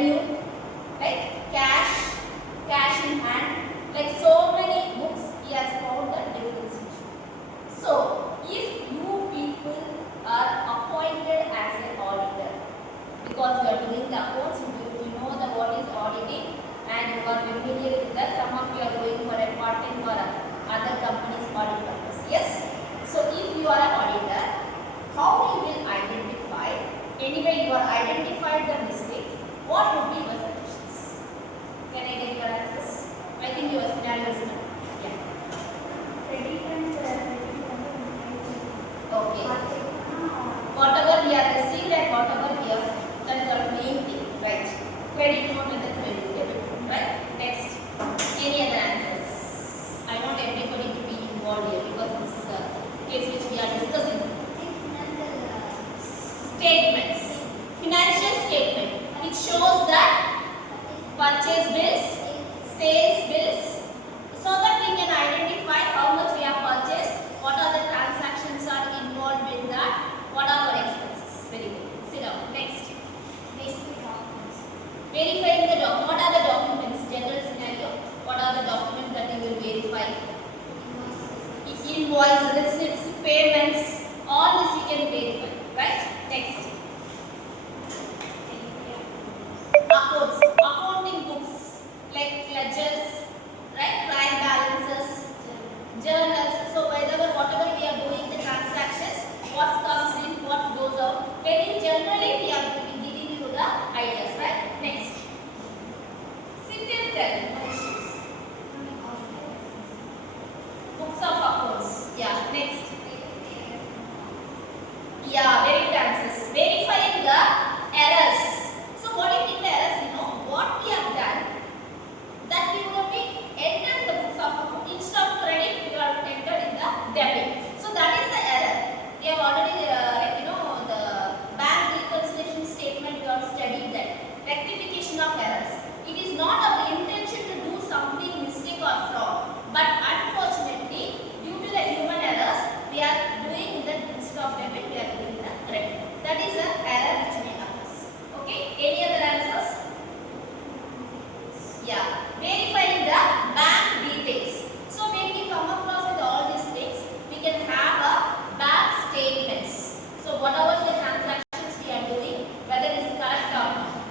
revenue, like cash, cash in hand, like so many books he has found the deviations. So if you people are appointed as an auditor, because you are doing the accounts, you know the what is auditing and you are familiar with that. Some of you are going for a part-time for other companies audit purpose. Yes. So if you are an auditor, how you will identify? Anyway, you are identified the mistakes. What would be your suggestions? Can I get your answers? I think your scenario is done. Yeah. Credit and Okay. Whatever we are received and whatever we are, that is our main thing, right? Credit note and the credit debit, right? Next, any other answers? I want everybody to be involved here because this is a case which we are discussing. Statements, financial statement, which shows that purchase bills, sales bills, so that we can identify how much we have purchased, what are the transactions are involved in that, what are our expenses. Very good. Sit down. Next. Verifying the document. What are the documents? General scenario. What are the documents that you will verify? Invoice, receipts, payments, all this you can verify. Right? Next. Accounts. Accounting books like ledgers, right? Trial balances, journals. So whatever we are doing the transactions, what comes in, what goes out. Very generally we are giving you the ideas, right? Next. Sit and tell. No issues. Books of accounts. Yeah. Next. Yeah, very good answers. Verifying the errors. So what do you think the errors? You know what we have done. That we would have been entered in the books of account. Instead of credit, we are entered in the debit. So that is the error. We have already, the bank reconciliation statement. We have studied that rectification of errors. It is not our intention to do something mistake or fraud, but unfortunately, due to the human errors, we are doing that instead of debit, we are doing the credit. That is an error which may occur. Okay. Any other answers? Yeah. Verifying the bank details. So when we come across with all these things, we can have a bank statements. So whatever the transactions we are doing, whether it is correct or not,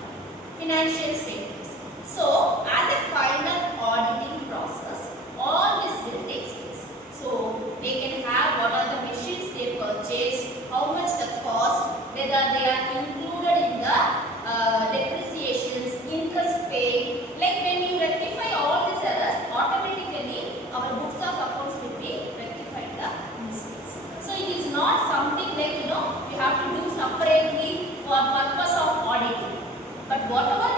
financial statements. So as a final auditing process, all this will take place. So they can have what are the machines they purchased, how much the cost, whether they are included in the depreciations, interest paid. Like when you rectify all these errors, automatically our books of accounts will be rectified the mistakes. So it is not something like you have to do separately for purpose of auditing. But whatever